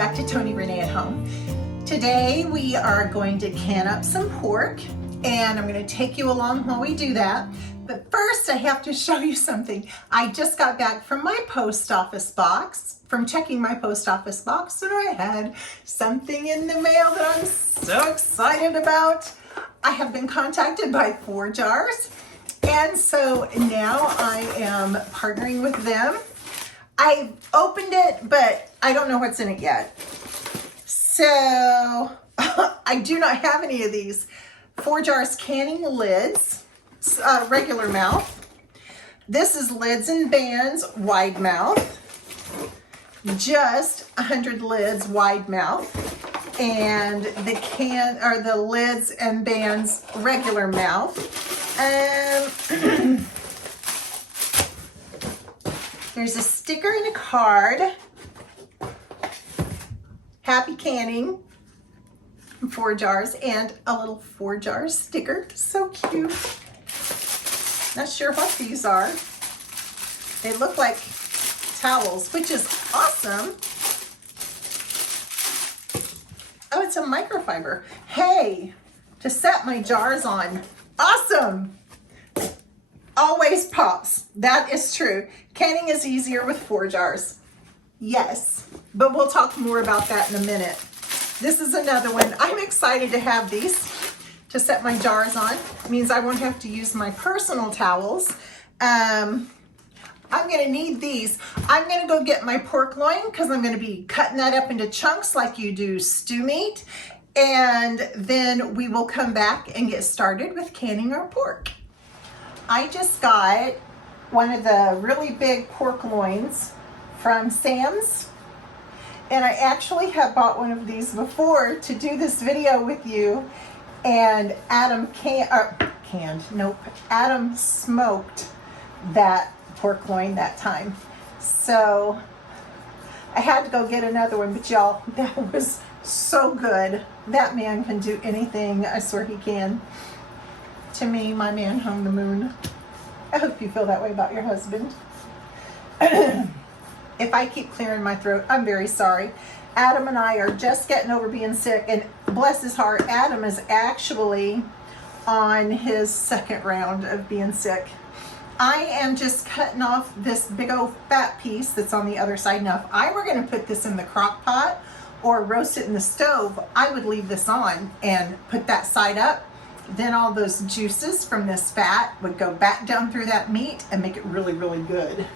back to Tony Renee at Home. Today we are going to can up some pork, and I'm going to take you along while we do that. But first I have to show you something. I just got back from my post office box, from checking my post office box, and I had something in the mail that I'm so excited about. I have been contacted by 4 Jars, and so now I am partnering with them. I opened it, but I don't know what's in it yet. So I do not have any of these 4 Jars canning lids, regular mouth. This is lids and bands, wide mouth. Just 100 lids, wide mouth. And the lids and bands, regular mouth. There's a sticker and a card. Happy canning, 4 Jars, and a little 4 Jars sticker. So cute. Not sure what these are. They look like towels, which is awesome. Oh, it's a microfiber. Hey, to set my jars on. Awesome. Always pops. That is true. Canning is easier with 4 Jars. Yes, but we'll talk more about that in a minute. This is another one. I'm excited to have these to set my jars on. It means I won't have to use my personal towels. I'm gonna need these. I'm gonna go get my pork loin because I'm gonna be cutting that up into chunks like you do stew meat. And then we will come back and get started with canning our pork. I just got one of the really big pork loins from Sam's, and I actually have bought one of these before to do this video with you, and Adam Adam smoked that pork loin that time, so I had to go get another one. But y'all, that was so good. That man can do anything. I swear he can. To me, my man hung the moon. I hope you feel that way about your husband. If I keep clearing my throat, I'm very sorry. Adam and I are just getting over being sick, and bless his heart, Adam is actually on his 2nd round of being sick. I am just cutting off this big old fat piece that's on the other side. Now, if I were going to put this in the crock pot or roast it in the stove, I would leave this on and put that side up. Then all those juices from this fat would go back down through that meat and make it really, really good.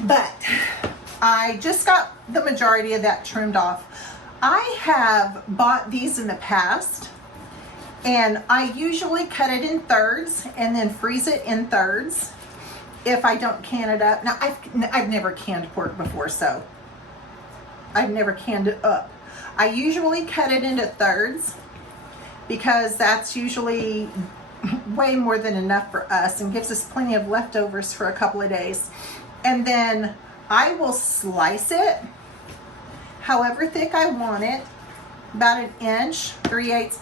But I just got the majority of that trimmed off. I have bought these in the past, and I usually cut it in thirds and then freeze it in thirds if I don't can it up. Now, I've never canned pork before, so I've never canned it up. I usually cut it into thirds because that's usually way more than enough for us and gives us plenty of leftovers for a couple of days. And then I will slice it however thick I want it, about 1 inch, 3/8.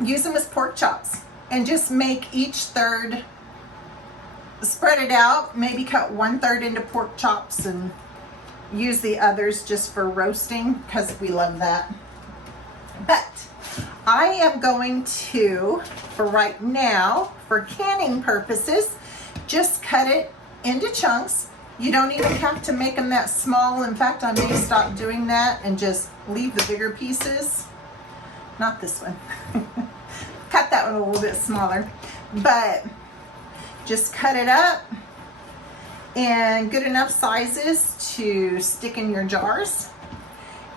Use them as pork chops and just make each third, spread it out, maybe cut 1/3 into pork chops and use the others just for roasting because we love that. But I am going to, for right now, for canning purposes, just cut it into chunks. You don't even have to make them that small. In fact, I may stop doing that and just leave the bigger pieces. Not this one. Cut that one a little bit smaller. But just cut it up in good enough sizes to stick in your jars.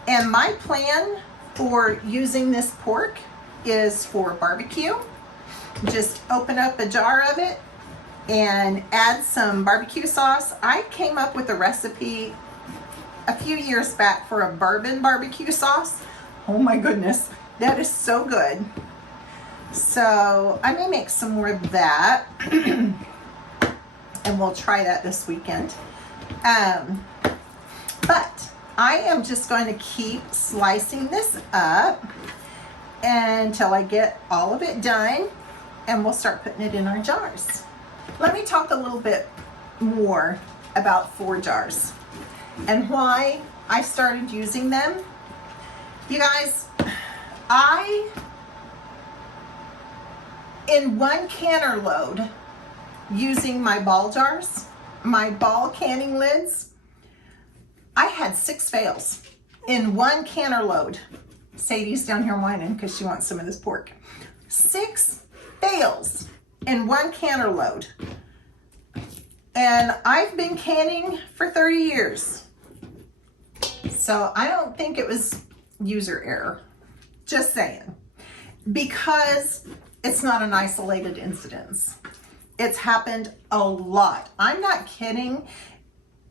And my plan for using this pork is for barbecue. Just open up a jar of it and add some barbecue sauce. I came up with a recipe a few years back for a bourbon barbecue sauce. Oh my goodness, that is so good. So I may make some more of that and we'll try that this weekend. But I am just going to keep slicing this up until I get all of it done, and we'll start putting it in our jars. Let me talk a little bit more about 4 Jars and why I started using them. You guys, in one canner load, using my ball jars, my ball canning lids, I had 6 fails in one canner load. Sadie's down here whining because she wants some of this pork. 6 fails in one canner load. And I've been canning for 30 years. So I don't think it was user error. Just saying. Because it's not an isolated incident. It's happened a lot. I'm not kidding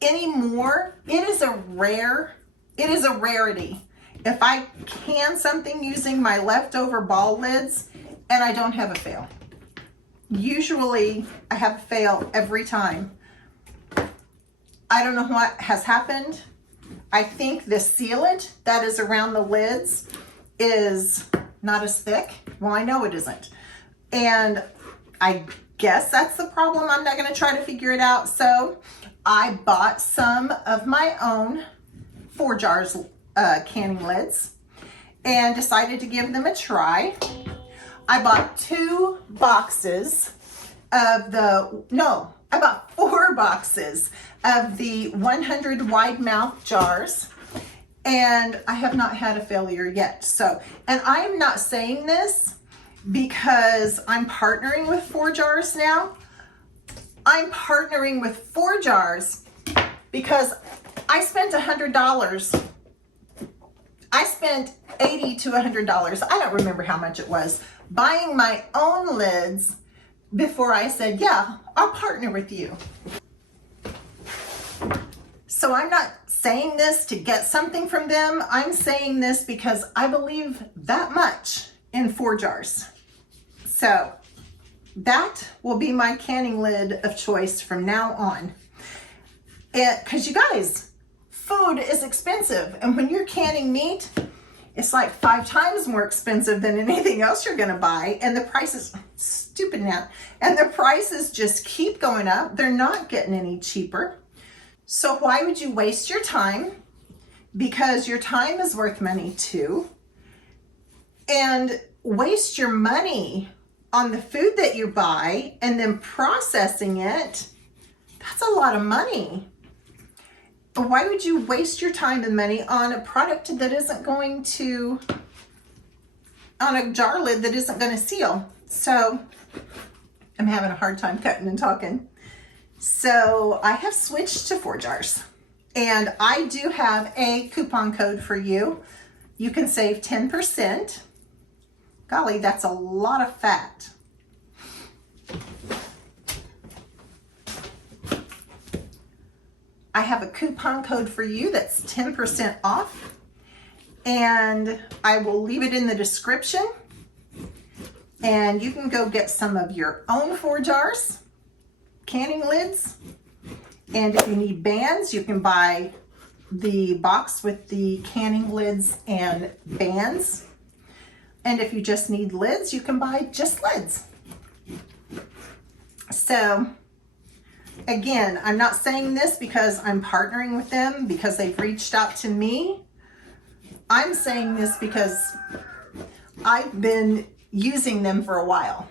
anymore. It is a rarity. If I can something using my leftover ball lids and I don't have a fail. Usually I have a fail every time. I don't know what has happened. I think the sealant that is around the lids is not as thick. Well, I know it isn't. And I guess that's the problem. I'm not going to try to figure it out. So I bought some of my own 4 jars canning lids and decided to give them a try. I bought 2 boxes of I bought 4 boxes of the 100 wide mouth jars, and I have not had a failure yet. So, and I am not saying this because I'm partnering with 4 jars now. I'm partnering with 4 jars because I spent $100. I spent $80 to $100. I don't remember how much it was, buying my own lids before I said, yeah, I'll partner with you. So I'm not saying this to get something from them. I'm saying this because I believe that much in 4 jars. So that will be my canning lid of choice from now on. Because you guys, food is expensive. And when you're canning meat, it's like 5 times more expensive than anything else you're gonna buy. And the prices, stupid now, and the prices just keep going up. They're not getting any cheaper. So why would you waste your time? Because your time is worth money too. And waste your money on the food that you buy and then processing it. That's a lot of money. But why would you waste your time and money on a product that isn't going to, on a jar lid that isn't going to seal? So I'm having a hard time cutting and talking. So I have switched to 4 jars, and I do have a coupon code for you. You can save 10%. Golly, that's a lot of fat. I have a coupon code for you that's 10% off, and I will leave it in the description. And you can go get some of your own 4 jars, canning lids. And if you need bands, you can buy the box with the canning lids and bands. And if you just need lids, you can buy just lids. So again, I'm not saying this because I'm partnering with them because they've reached out to me. I'm saying this because I've been using them for a while,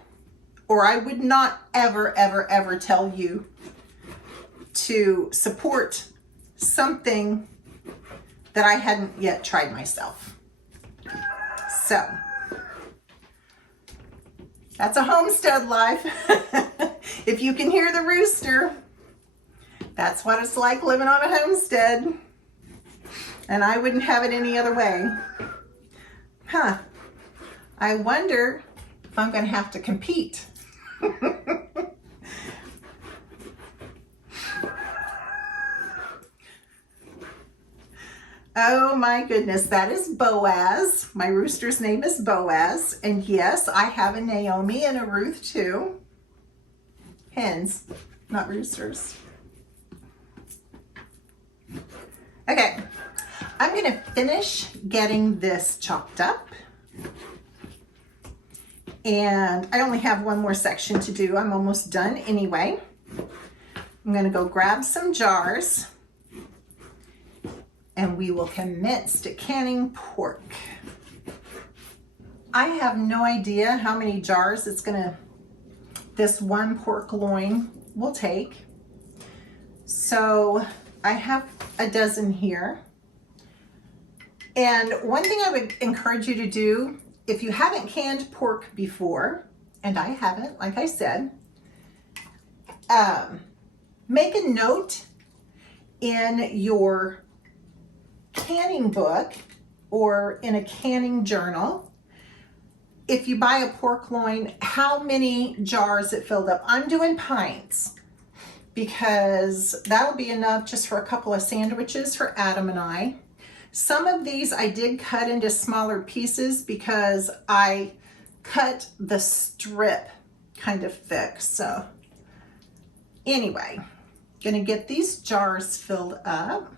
or I would not ever, ever, ever tell you to support something that I hadn't yet tried myself. So that's a homestead life. If you can hear the rooster, that's what it's like living on a homestead. And I wouldn't have it any other way. Huh. I wonder if I'm going to have to compete. Oh my goodness, that is Boaz. My rooster's name is Boaz. And yes, I have a Naomi and a Ruth too. Hens, not roosters. Okay, I'm going to finish getting this chopped up. And I only have one more section to do. I'm almost done anyway. I'm going to go grab some jars and we will commence to canning pork. I have no idea how many jars this one pork loin will take. So I have a dozen here. And one thing I would encourage you to do, if you haven't canned pork before, and I haven't, like I said, make a note in your canning book or in a canning journal, if you buy a pork loin, how many jars it filled up. I'm doing pints because that'll be enough just for a couple of sandwiches for Adam and I. Some of these I did cut into smaller pieces because I cut the strip kind of thick. So anyway, gonna get these jars filled up.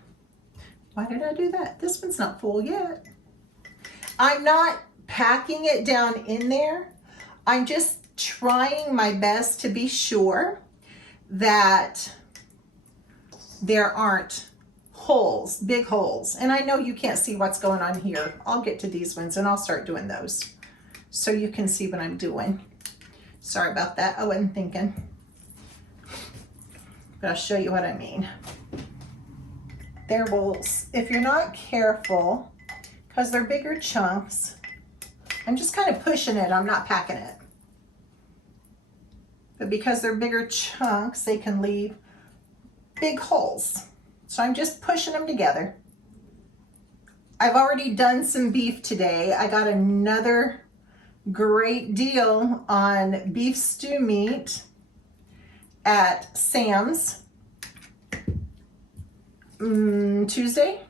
Why did I do that? This one's not full yet. I'm not packing it down in there. I'm just trying my best to be sure that there aren't holes, big holes. And I know you can't see what's going on here. I'll get to these ones and I'll start doing those so you can see what I'm doing. Sorry about that. I wasn't thinking. But I'll show you what I mean. There will, if you're not careful, because they're bigger chunks, I'm just kind of pushing it, I'm not packing it. But because they're bigger chunks, they can leave big holes. So I'm just pushing them together. I've already done some beef today. I got another great deal on beef stew meat at Sam's Tuesday.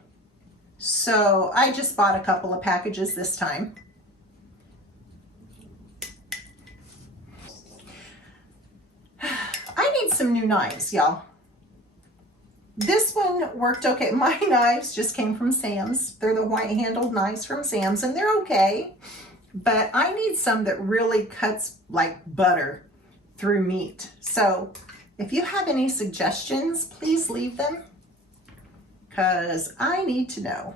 So I just bought a couple of packages this time. I need some new knives, y'all. This one worked okay. My knives just came from Sam's. They're the white handled knives from Sam's and they're okay. But I need some that really cuts like butter through meat. So if you have any suggestions, please leave them because I need to know.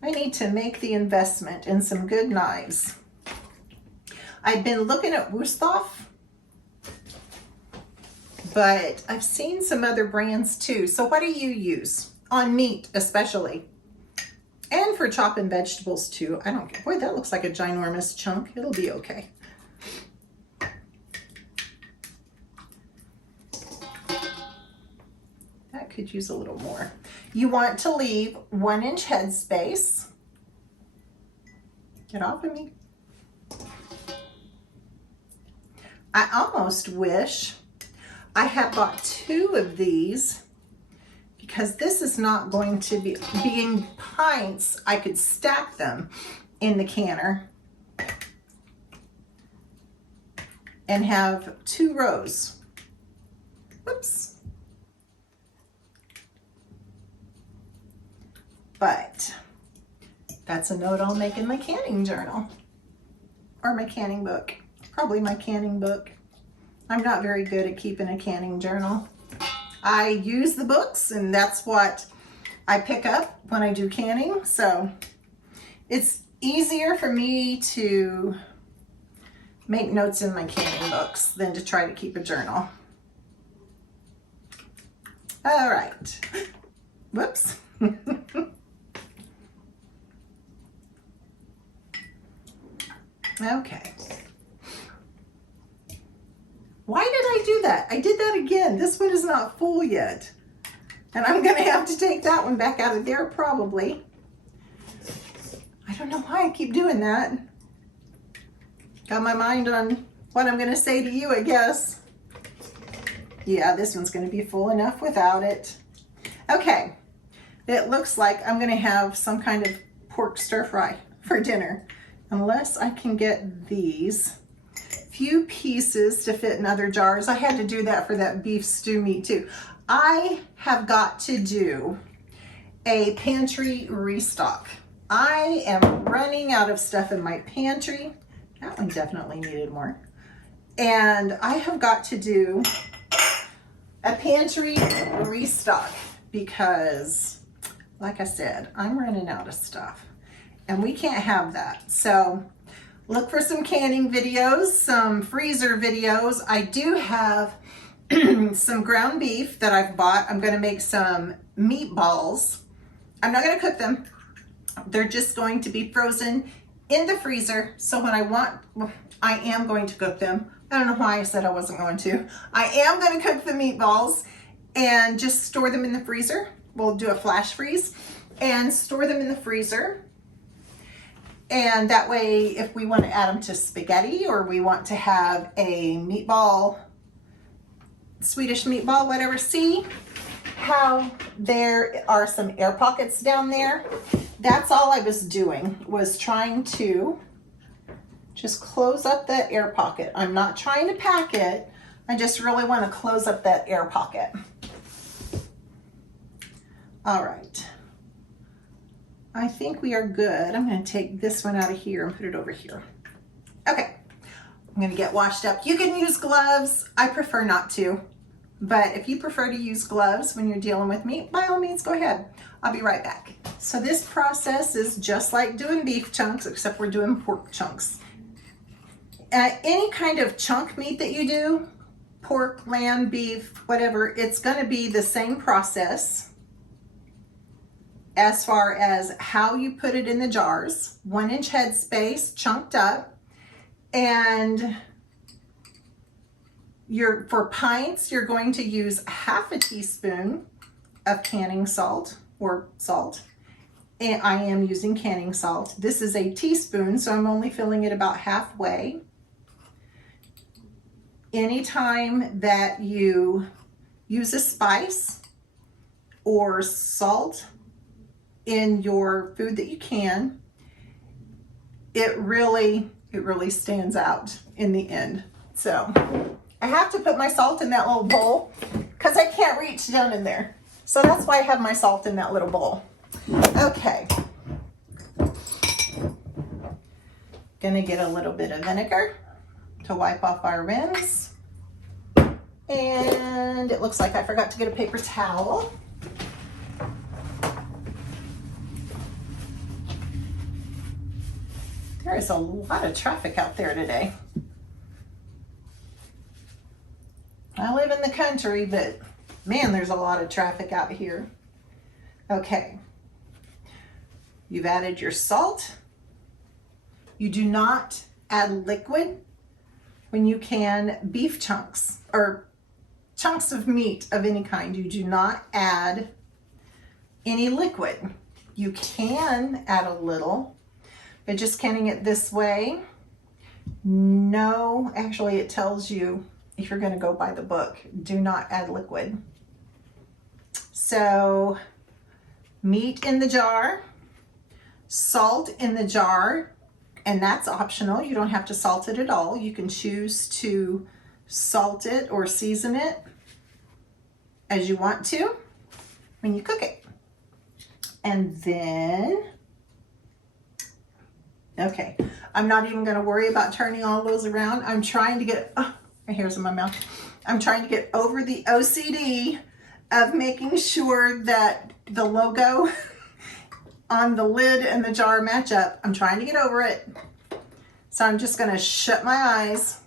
I need to make the investment in some good knives. I've been looking at Restock, but I've seen some other brands too. So what do you use? On meat especially. And for chopping vegetables too. I don't care. Boy, that looks like a ginormous chunk. It'll be okay. That could use a little more. You want to leave 1 inch headspace. Get off of me. I almost wish I had bought 2 of these because this is not going to be, being pints, I could stack them in the canner and have 2 rows. Whoops. But that's a note I'll make in my canning journal or my canning book. Probably my canning book. I'm not very good at keeping a canning journal. I use the books and that's what I pick up when I do canning. So it's easier for me to make notes in my canning books than to try to keep a journal. All right. Whoops. Okay. Why did I do that? I did that again. This one is not full yet. And I'm going to have to take that one back out of there probably. I don't know why I keep doing that. Got my mind on what I'm going to say to you, I guess. Yeah, this one's going to be full enough without it. Okay. It looks like I'm going to have some kind of pork stir fry for dinner. Unless I can get these few pieces to fit in other jars. I had to do that for that beef stew meat too. I have got to do a pantry restock. I am running out of stuff in my pantry. That one definitely needed more. And I have got to do a pantry restock because like I said, I'm running out of stuff and we can't have that. So look for some canning videos, some freezer videos. I do have some ground beef that I've bought. I'm gonna make some meatballs. I'm not gonna cook them. They're just going to be frozen in the freezer. So when I want, well, I am going to cook them. I don't know why I said I wasn't going to. I am gonna cook the meatballs and just store them in the freezer. We'll do a flash freeze and store them in the freezer. And that way, if we want to add them to spaghetti or we want to have a meatball, Swedish meatball, whatever, see how there are some air pockets down there? That's all I was doing, was trying to just close up that air pocket. I'm not trying to pack it. I just really want to close up that air pocket. All right. I think we are good. I'm going to take this one out of here and put it over here. Okay. I'm going to get washed up. You can use gloves. I prefer not to. But if you prefer to use gloves when you're dealing with meat, by all means, go ahead. I'll be right back. So this process is just like doing beef chunks, except we're doing pork chunks. Any kind of chunk meat that you do, pork, lamb, beef, whatever, it's going to be the same process as far as how you put it in the jars. 1-inch headspace, chunked up, and for pints, you're going to use half a teaspoon of canning salt or salt. And I am using canning salt. This is a teaspoon, so I'm only filling it about halfway. Anytime that you use a spice or salt in your food that you can, it really stands out in the end. So I have to put my salt in that little bowl because I can't reach down in there. So that's why I have my salt in that little bowl. Okay. Gonna get a little bit of vinegar to wipe off our rims. And it looks like I forgot to get a paper towel. There is a lot of traffic out there today. I live in the country, but man, there's a lot of traffic out here. Okay. You've added your salt. You do not add liquid when you can beef chunks or chunks of meat of any kind. You do not add any liquid. You can add a little, but just canning it this way, no, actually it tells you, if you're going to go by the book, do not add liquid. So meat in the jar, salt in the jar, and that's optional. You don't have to salt it at all. You can choose to salt it or season it as you want to when you cook it. And then, okay, I'm not even going to worry about turning all those around. I'm trying to get, oh, my hair's in my mouth. I'm trying to get over the OCD of making sure that the logo on the lid and the jar match up. I'm trying to get over it. So I'm just going to shut my eyes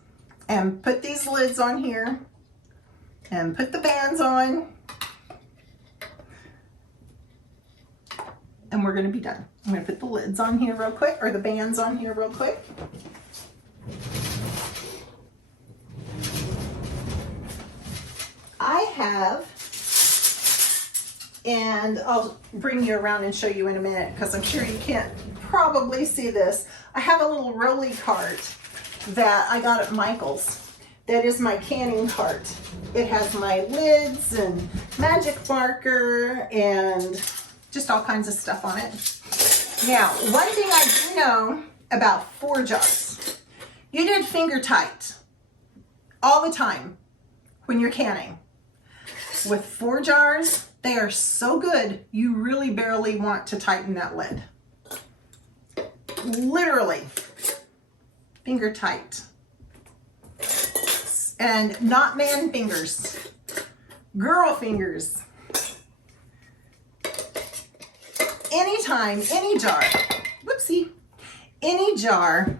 and put these lids on here and put the bands on. And we're going to be done. I'm going to put the lids on here real quick, or the bands on here real quick. I have, and I'll bring you around and show you in a minute because I'm sure you can't probably see this. I have a little rolly cart that I got at Michael's. That is my canning cart. It has my lids and magic marker and just all kinds of stuff on it. Now, one thing I do know about 4 jars. You did finger tight all the time when you're canning. With 4 jars, they are so good, you really barely want to tighten that lid. Literally, finger tight. And not man fingers, girl fingers. anytime, any jar, whoopsie, any jar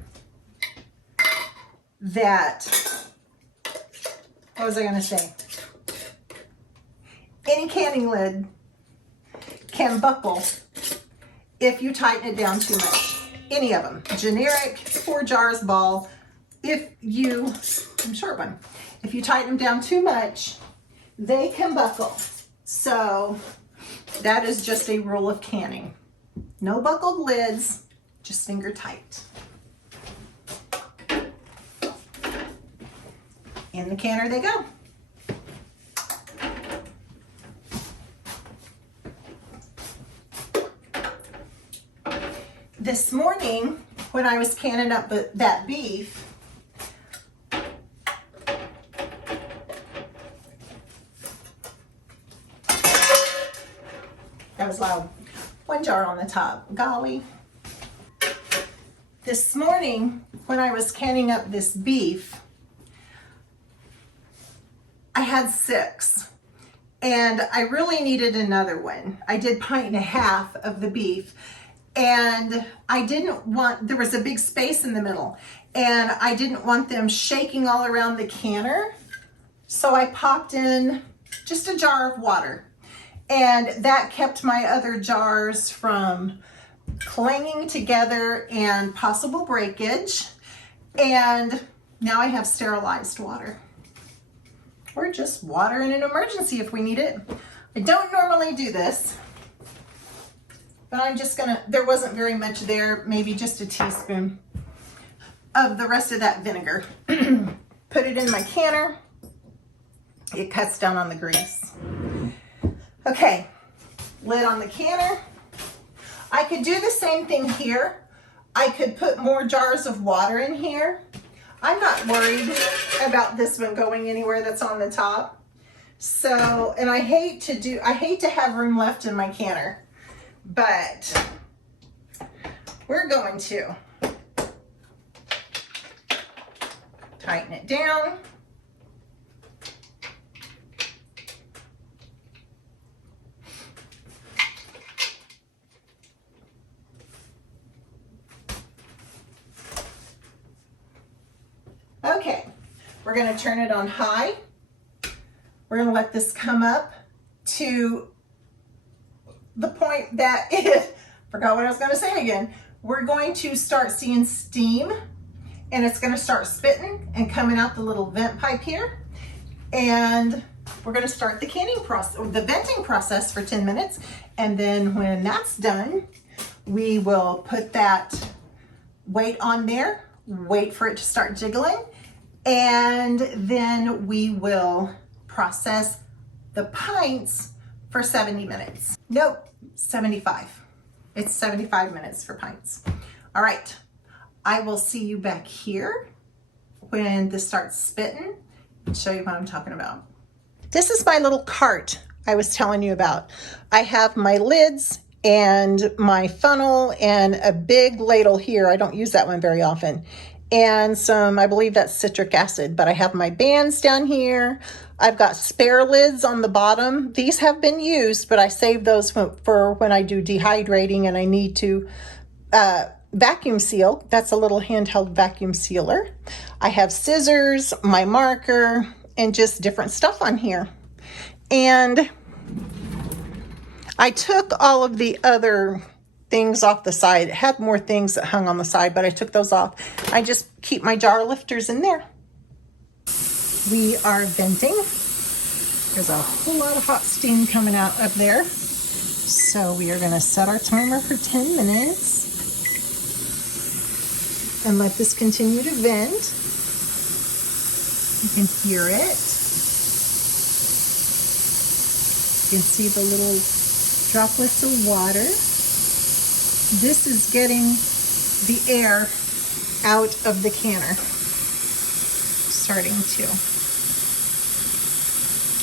that, what was I going to say? Any canning lid can buckle if you tighten it down too much. Any of them, generic, 4 jars, ball. If you, short one, if you tighten them down too much, they can buckle. So that is just a rule of canning. No buckled lids, just finger tight. In the canner they go. This morning, when I was canning up that beef, that was loud. 1 jar on the top, golly. This morning, when I was canning up this beef, I had 6, and I really needed another one. I did 1.5 pints of the beef, and I didn't want, there was a big space in the middle, and I didn't want them shaking all around the canner, so I popped in just a jar of water, and that kept my other jars from clanging together and possible breakage, and now I have sterilized water. Or just water in an emergency if we need it. I don't normally do this, but I'm just gonna, there wasn't very much there, maybe just a teaspoon of the rest of that vinegar. Put it in my canner. It cuts down on the grease. Okay, lid on the canner. I could do the same thing here. I could put more jars of water in here. I'm not worried about this one going anywhere that's on the top. So, and I hate to have room left in my canner, but we're going to tighten it down. Okay, we're going to turn it on high. We're going to let this come up to the point that it, forgot what I was going to say again. We're going to start seeing steam, and it's going to start spitting and coming out the little vent pipe here. And we're going to start the canning process, or the venting process, for 10 minutes. And then when that's done, we will put that weight on there, wait for it to start jiggling, and then we will process the pints for 70 minutes. Nope, 75. It's 75 minutes for pints. All right, I will see you back here when this starts spitting and show you what I'm talking about. This is my little cart I was telling you about. I have my lids and my funnel and a big ladle here. I don't use that one very often. And some, I believe that's citric acid, but I have my bands down here. I've got spare lids on the bottom. These have been used, but I save those for when I do dehydrating and I need to vacuum seal. That's a little handheld vacuum sealer. I have scissors, my marker, and just different stuff on here. And I took all of the other things off the side. It had more things that hung on the side, but I took those off. I just keep my jar lifters in there. We are venting. There's a whole lot of hot steam coming out up there. So we are going to set our timer for 10 minutes and let this continue to vent. You can hear it. You can see the little droplets of water. This is getting the air out of the canner, starting to.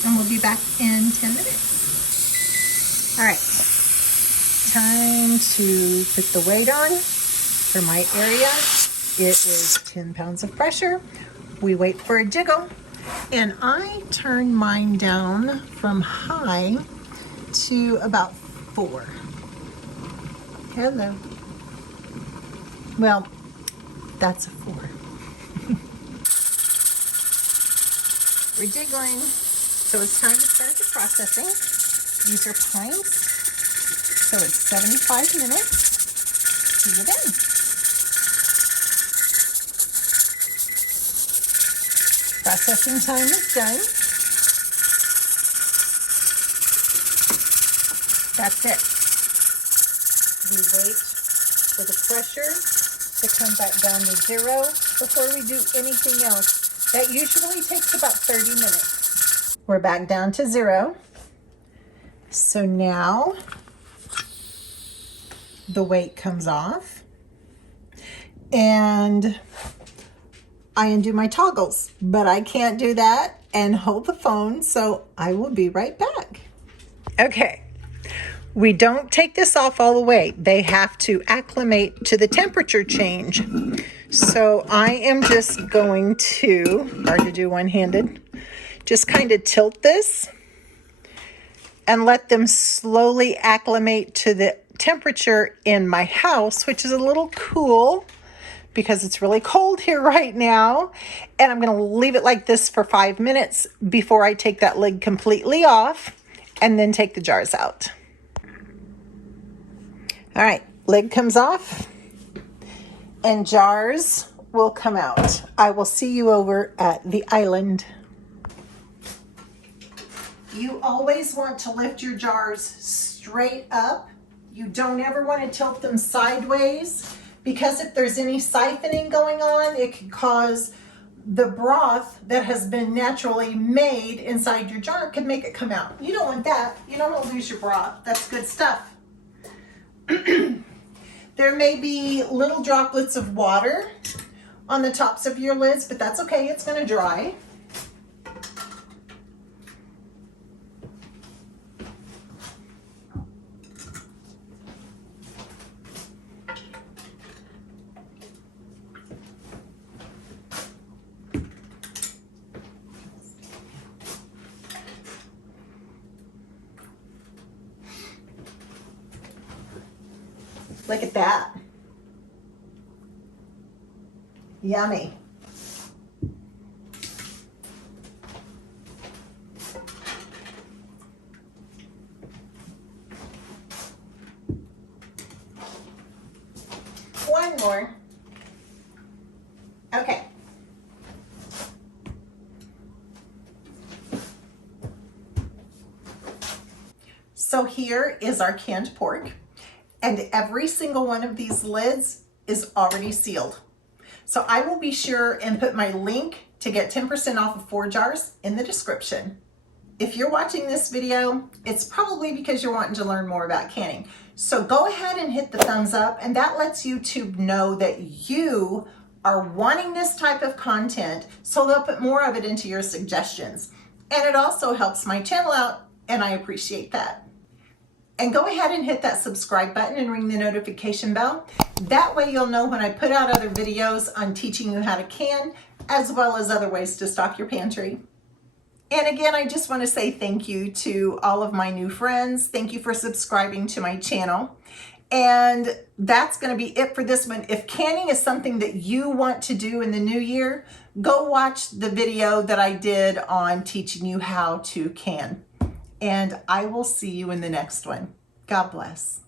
And we'll be back in 10 minutes. All right, time to put the weight on for my area. It is 10 pounds of pressure. We wait for a jiggle, and I turn mine down from high to about 4. Hello. Well, that's a 4. We're jiggling. So it's time to start the processing. These are pints. So it's 75 minutes. See it in. Processing time is done. That's it. We wait for the pressure to come back down to 0 before we do anything else. That usually takes about 30 minutes. We're back down to 0. So now the weight comes off and I undo my toggles, but I can't do that and hold the phone, so I will be right back. Okay, we don't take this off all the way. They have to acclimate to the temperature change. So I am just going to, hard to do one-handed, just kind of tilt this and let them slowly acclimate to the temperature in my house, which is a little cool because it's really cold here right now. And I'm gonna leave it like this for 5 minutes before I take that lid completely off and then take the jars out. All right, lid comes off and jars will come out. I will see you over at the island. You always want to lift your jars straight up. You don't ever want to tilt them sideways because if there's any siphoning going on, it can cause the broth that has been naturally made inside your jar can make it come out. You don't want that. You don't want to lose your broth. That's good stuff. There may be little droplets of water on the tops of your lids, but that's okay. It's going to dry. Look at that. Yummy. One more. Okay. So here is our canned pork. And every single one of these lids is already sealed. So I will be sure and put my link to get 10% off of 4 jars in the description. If you're watching this video, it's probably because you're wanting to learn more about canning. So go ahead and hit the thumbs up, and that lets YouTube know that you are wanting this type of content, so they'll put more of it into your suggestions. And it also helps my channel out, and I appreciate that. And go ahead and hit that subscribe button and ring the notification bell. That way you'll know when I put out other videos on teaching you how to can, as well as other ways to stock your pantry. And again, I just want to say thank you to all of my new friends. Thank you for subscribing to my channel. And that's going to be it for this one. If canning is something that you want to do in the new year, go watch the video that I did on teaching you how to can. And I will see you in the next one. God bless.